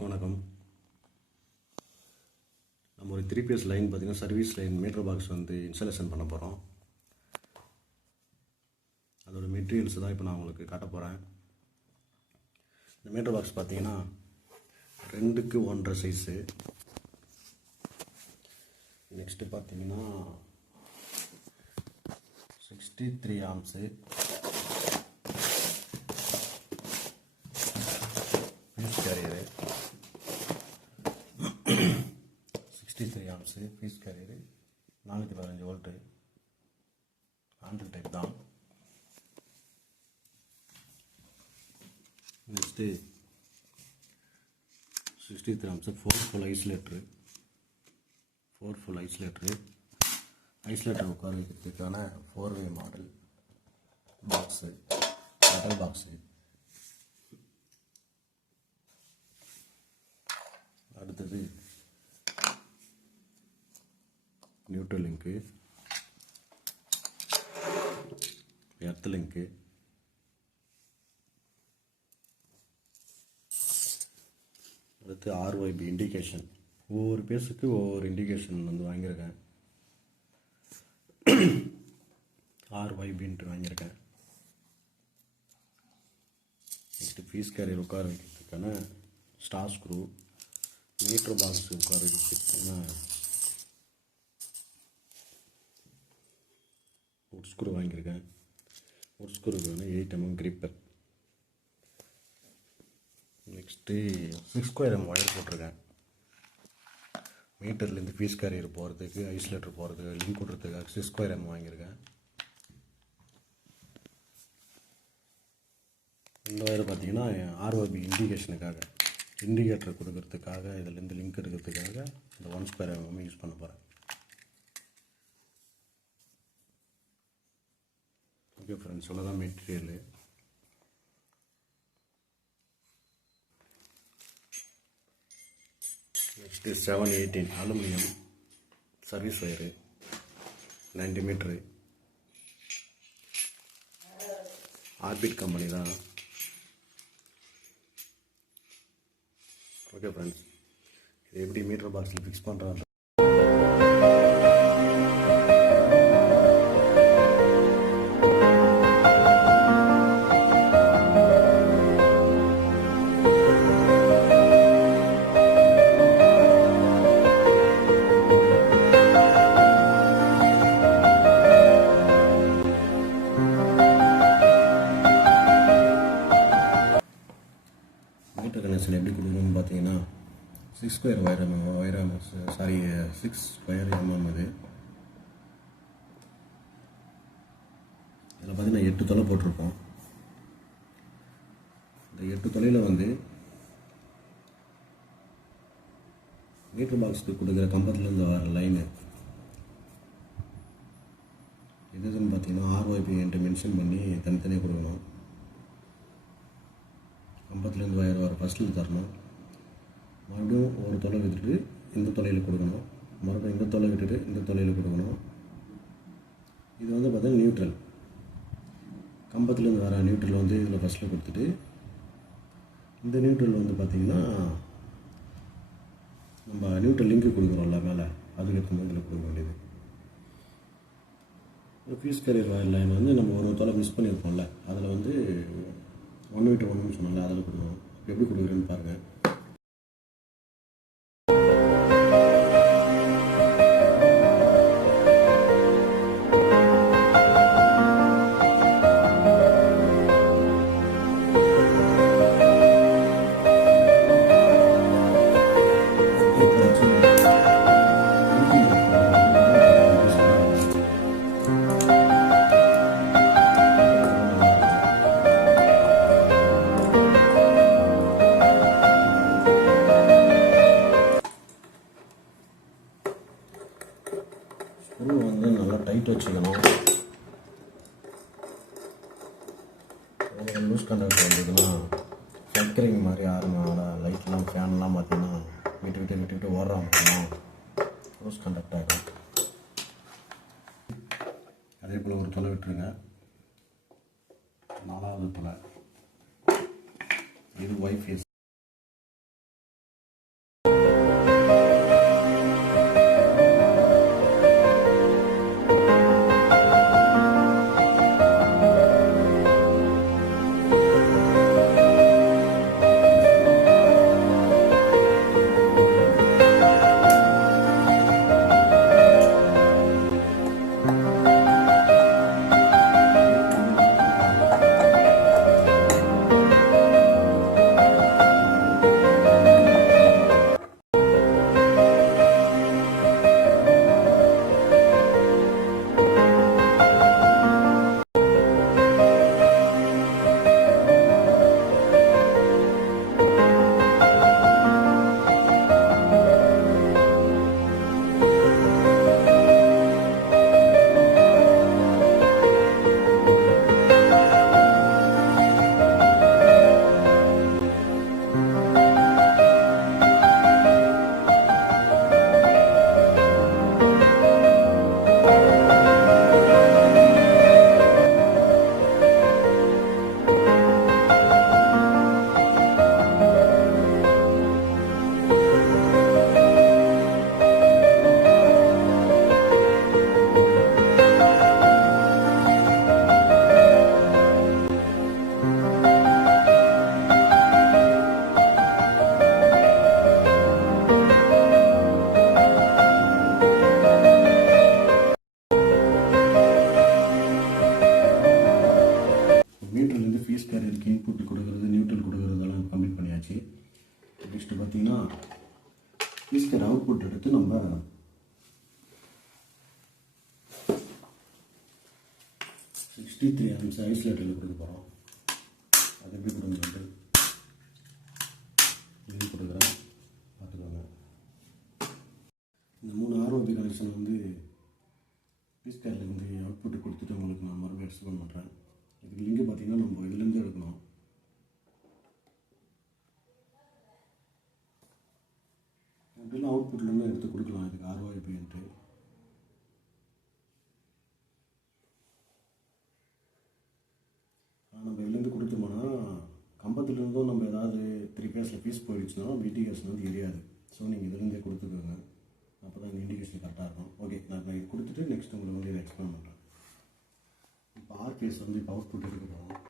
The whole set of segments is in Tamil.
எல்லாருக்கும் வணக்கம். நம்ம ஒரு 3PS லைன் பார்த்திங்கன்னா சர்வீஸ் லைன் மீட்டர் பாக்ஸ் வந்து இன்ஸ்டாலேஷன் பண்ண போகிறோம். அதோட மெட்டீரியல்ஸ் தான் இப்போ நான் உங்களுக்கு காட்ட போகிறேன். இந்த மீட்டர் பாக்ஸ் பார்த்திங்கன்னா 2க்கு 1.5 சைஸு. நெக்ஸ்ட்டு பார்த்திங்கன்னா 63 amps, fuse carrier 63 amps, fuse carrier 415 volt, handle type தான். Next 63 amps 4 pole isolator, isolator உட்கார வைக்கிறதுக்கான 4-வே மாடல் பாக்ஸு, மெட்டல் பாக்ஸு. அடுத்தது நியூட்ரல் லிங்க்கு, எர்த் லிங்க்கு, அடுத்து RYB இண்டிகேஷன். ஒவ்வொரு பேஸுக்கு ஒவ்வொரு இண்டிகேஷன் வந்து வாங்கியிருக்கேன். RYBன்ட்டு வாங்கியிருக்கேன். நெக்ஸ்ட்டு பீஸ் கேரியர் உட்கார வைக்கிறதுக்கான ஸ்டார் ஸ்க்ரூ, மீட்டர் பாக்ஸ் உட்கார வைக்கிறதுக்கான உட் ஸ்க்ரூ வாங்கியிருக்கேன். உட் ஸ்க்ரூக்கான 8mm gripper. Next 6mm wire போட்டிருக்கேன். மீட்டர்லேருந்து பீஸ் கேரியர் போகிறதுக்கு, ஐசோலேட்டர் போகிறதுக்கு, லிங்க் விட்றதுக்காக 6mm வாங்கியிருக்கேன். இந்த ஒயர் பார்த்திங்கன்னா RYB இண்டிகேஷனுக்காக, இண்டிகேட்டர் கொடுக்கறதுக்காக, இதிலேருந்து லிங்க் எடுக்கிறதுக்காக இந்த 1/2mm யூஸ் பண்ண போகிறேன். ஓகே ஃப்ரெண்ட்ஸ், இவ்வளோதான் material. Next 718 aluminium service wire 90 metre, Orbit company தான். ஓகே ஃப்ரெண்ட்ஸ், இது எப்படி மீட்டர் பாக்ஸில் ஃபிக்ஸ் பண்ணுறாங்க. மீட்டர் கனெக்ஷன் எப்படி கொடுக்கணும்னு பார்த்தீங்கன்னா 6 ஸ்கொயர் இது. இதில் பார்த்தீங்கன்னா 8 தொலை போட்டிருப்போம். இந்த 8 தொலையில் வந்து மீட்டர் பாக்ஸுக்கு கொடுக்குற கம்பத்துலேருந்து வர லைனு இதுன்னு பார்த்தீங்கன்னா RYB என்று மென்ஷன் பண்ணி தனித்தனியாக கொடுக்கணும். கம்பத்துலேருந்து வயர் வர ஃபஸ்ட்டில் தரணும். மறுபடியும் ஒரு தொலை விட்டுட்டு இந்த தொலையில் கொடுக்கணும். மறுபடியும் இந்த தொலை விட்டுட்டு இந்த தொலையில் கொடுக்கணும். இது வந்து பார்த்தீங்கன்னா நியூட்ரல். கம்பத்துலேருந்து வர நியூட்ரல் வந்து இதில் ஃபஸ்ட்டில் கொடுத்துட்டு, இந்த நியூட்ரல் வந்து பார்த்திங்கன்னா நம்ம நியூட்ரல் லிங்க்கு கொடுக்குறோம்ல மேலே, அதுக்கேற்ற மாதிரி இதில் கொடுக்க வேண்டியது. பீஸ் கேரியர் வயர் லைன் வந்து நம்ம ஒரு தொலை மிஸ் பண்ணியிருப்போம்ல, அதில் வந்து 1/1 சொன்னால அதில் கொடுக்கணும். எப்படி கொடுக்குறேன்னு பாருங்கள். ஸ்க்ரூ வந்து நல்லா டைட் வச்சுக்கணும். லூஸ் கண்டக்டர் வந்ததுன்னா ஃப்ளக்கரிங் மாதிரி ஆரம்பினால லைட்லாம் ஃபேன்லாம் பார்த்தீங்கன்னா விட்டு ஓடுறாங்கன்னா லூஸ் கண்டக்ட் ஆகிடும். அதே போல் ஒரு தொலை விட்டுருங்க. 4வது தொலை இது ஒய்ஃபேஸ். நெக்ஸ்ட்டு பார்த்தீங்கன்னா பீஸ்கர் அவுட்புட் எடுத்து நம்ம 63 amps ஐசோலேட்டரில் கொடுக்க போகிறோம். அது எப்படி கொடுங்க இது கொடுக்குறேன், பார்த்துக்கோங்க. இந்த 3 ROB கனெக்ஷன் வந்து பீஸ்கரில் வந்து அவுட்புட்டு கொடுத்துட்டு உங்களுக்கு நான் மறுபடியும் எக்ஸ்பிளைன் பண்ணுறேன். இதுக்கு லிங்கு பார்த்தீங்கன்னா நம்ம இதுலேருந்து எடுக்கணும். அப்படிலாம் அவுட்புட்லேருந்து எடுத்து கொடுக்கலாம். இதுக்கு ROIBன்ட்டு நம்ம இதுலேருந்து கொடுத்தோம்னா கம்பத்துலேருந்தும் நம்ம ஏதாவது 3 ஃபேஸில் பீஸ் போயிடுச்சுன்னா இண்டிகேஷன் வந்து எரியாது. ஸோ நீங்கள் இதுலேருந்தே கொடுத்துக்கோங்க, அப்போ தான் இந்த இண்டிகேஷன் கரெக்டாக இருக்கும். ஓகே, நான் இது கொடுத்துட்டு நெக்ஸ்ட் உங்களுக்கு வந்து இதை எக்ஸ்பிளைன் பண்ணுறேன். இப்போ ஆர்பிஎஸ் வந்து இப்போ அவுட்புட் எடுக்க போகிறோம்.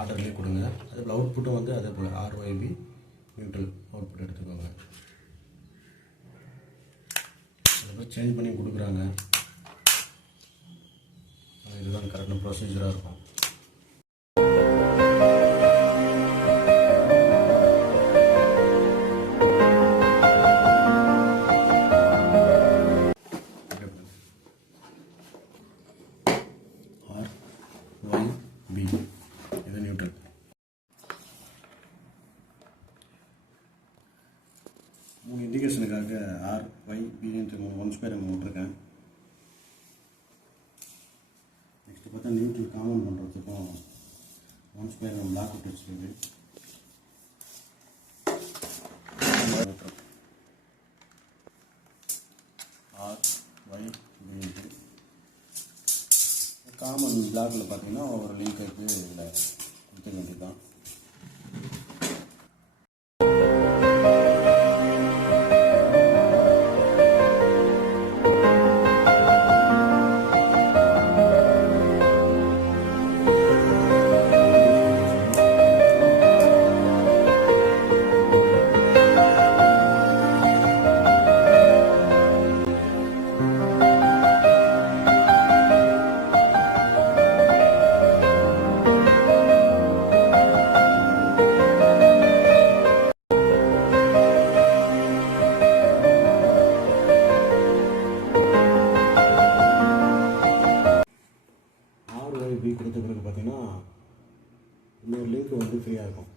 ஆர்டர்லேயே கொடுங்க. அதே போல் அவுட்புட்டும் வந்து அதே போல் ROIB நியூட்ரல் அவுட்புட் எடுத்துக்கோங்க. அதை போய் சேஞ்ச் பண்ணி கொடுக்குறாங்க. இதுதான் கரெக்டான ப்ரொசீஜராக இருக்கும். RYB இது நியூட்ரல். மூணு இண்டிகேஷனுக்காக RYBன்ட்டு 1 ஸ்கொயர் விட்டுருக்கேன். நெக்ஸ்ட்டு பார்த்தா நியூட்ரல் காமன் பண்ணுறதுக்கும் 1 ஸ்கொயர் பிளாக் விட்டு வச்சுருக்கு. RYB காமன் பிளாக்கில் பார்த்தீங்கன்னா ஒரு லிங்க் இருக்குது, இதில் கொடுத்துக்க வேண்டியது தான். RYB கொடுத்த பிறகு பார்த்தீங்கன்னா இன்னொரு லிங்க் வந்து ஃப்ரீயாக இருக்கும்.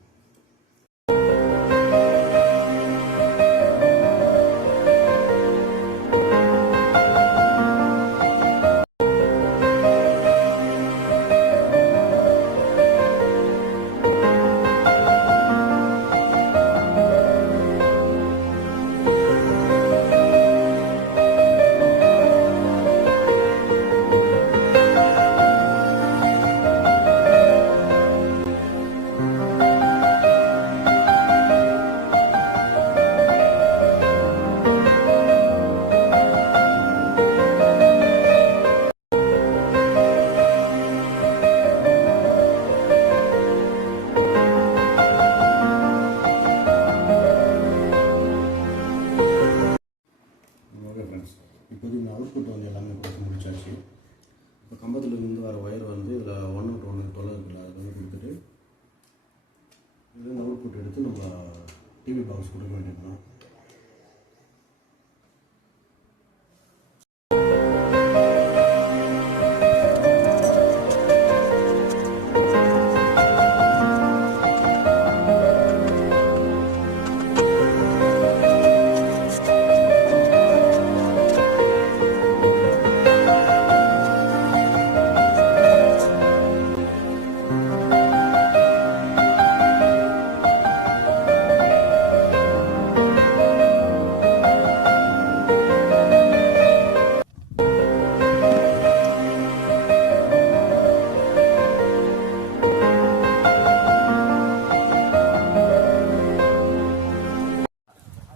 அவுட்புட் வந்து எல்லாமே கொடுத்து முடிச்சாச்சு. இப்போ கம்பத்துலேருந்து வர ஒயர் வந்து இதில் 1 தொலை இருக்குல்ல, அது வந்து கொடுத்துட்டு இதுலேருந்து அவுட்புட் எடுத்து நம்ம டிவி பாக்ஸ் கொடுக்க வேண்டியதுதான்.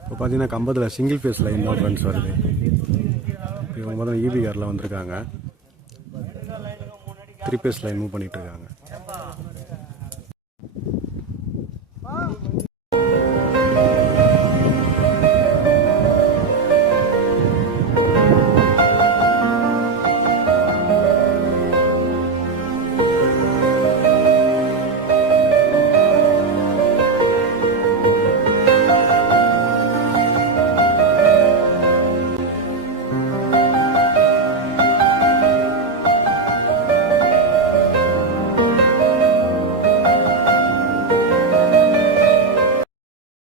இப்போ பார்த்தீங்கன்னா கம்பத்தில் சிங்கிள் ஃபேஸ் லைன் தான் ஃப்ரெண்ட்ஸ் வருது. இவங்க பார்த்தா ஈபி காரில் வந்திருக்காங்க. 3 ஃபேஸ் லைன் மூவ் பண்ணிகிட்டு இருக்காங்க.